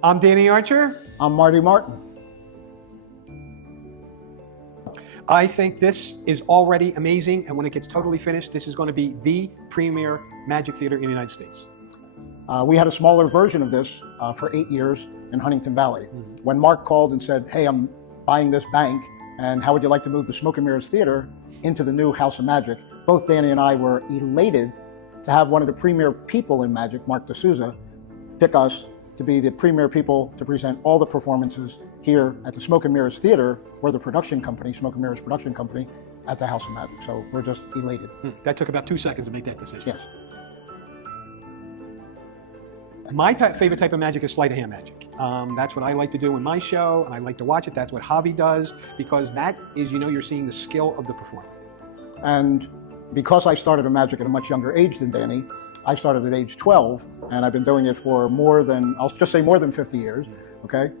I'm Danny Archer. I'm Marty Martin. I think this is already amazing, and when it gets totally finished, this is going to be the premier magic theater in the United States. We had a smaller version of this for 8 years in Huntington Valley. When Mark called and said, hey, I'm buying this bank, and how would you like to move the Smoke and Mirrors Theater into the new House of Magic? Both Danny and I were elated to have one of the premier people in magic, Mark D'Souza, pick us to be the premier people to present all the performances here at the Smoke and Mirrors Theater. We're the production company, Smoke and Mirrors production company, at the House of Magic. So we're just elated. That took about 2 seconds to make that decision. Yes. My favorite type of magic is sleight of hand magic. That's what I like to do in my show, and I like to watch it. That's what Javi does, because that is, you're seeing the skill of the performer. And because I started in magic at a much younger age than Danny, I started at age 12, and I've been doing it for more than 50 years, okay?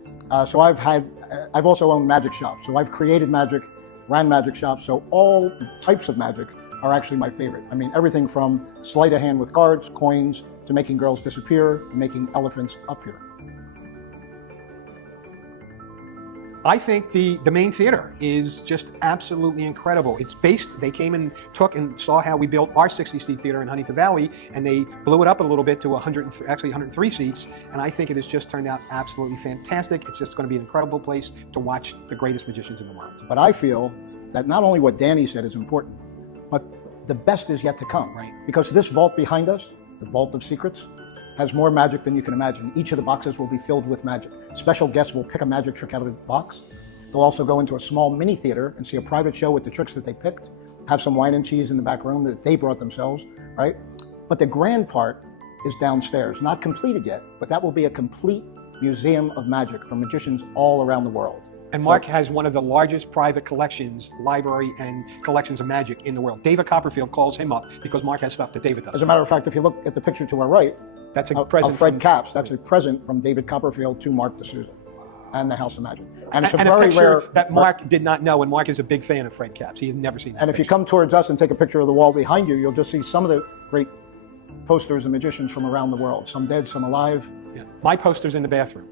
So I've also owned magic shops. So I've created magic, ran magic shops, so all types of magic are actually my favorite. I mean, everything from sleight of hand with cards, coins, to making girls disappear, making elephants appear. I think the main theater is just absolutely incredible. It's based, they came and took and saw how we built our 60-seat theater in Huntington Valley, and they blew it up a little bit to 103 seats, and I think it has just turned out absolutely fantastic. It's just going to be an incredible place to watch the greatest magicians in the world. But I feel that not only what Danny said is important, but the best is yet to come, right? Because this vault behind us, the Vault of Secrets, has more magic than you can imagine. Each of the boxes will be filled with magic. Special guests will pick a magic trick out of the box. They'll also go into a small mini theater and see a private show with the tricks that they picked, have some wine and cheese in the back room that they brought themselves, right? But the grand part is downstairs, not completed yet, but that will be a complete museum of magic from magicians all around the world. And Mark has one of the largest private collections, library and collections of magic in the world. David Copperfield calls him up because Mark has stuff that David doesn't. As a matter of fact, if you look at the picture to our right, that's a present of Fred from Capps. That's a present from David Copperfield to Mark D'Souza and the House of Magic. And it's a very rare that Mark did not know, and Mark is a big fan of Fred Capps. He had never seen that. And if you come towards us and take a picture of the wall behind you, you'll just see some of the great posters and magicians from around the world. Some dead, some alive. Yeah. My poster's in the bathroom.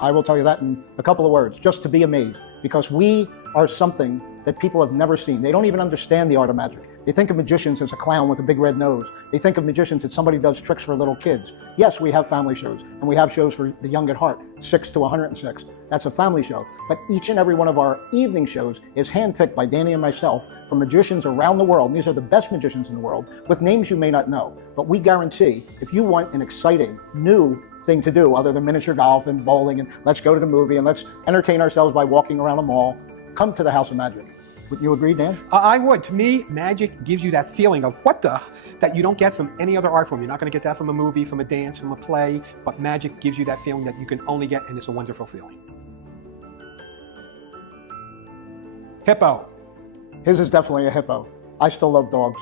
I will tell you that in a couple of words, just to be amazed, because we are something that people have never seen. They don't even understand the art of magic. They think of magicians as a clown with a big red nose. They think of magicians as somebody does tricks for little kids. Yes, we have family shows, and we have shows for the young at heart, 6 to 106. That's a family show. But each and every one of our evening shows is handpicked by Danny and myself from magicians around the world. And these are the best magicians in the world, with names you may not know. But we guarantee, if you want an exciting, new thing to do other than miniature golf and bowling and let's go to the movie and let's entertain ourselves by walking around a mall, come to the House of Magic. Would you agree, Dan? I would. To me, magic gives you that feeling of that you don't get from any other art form. You're not going to get that from a movie, from a dance, from a play, but magic gives you that feeling that you can only get, and it's a wonderful feeling. Hippo. His is definitely a hippo. I still love dogs.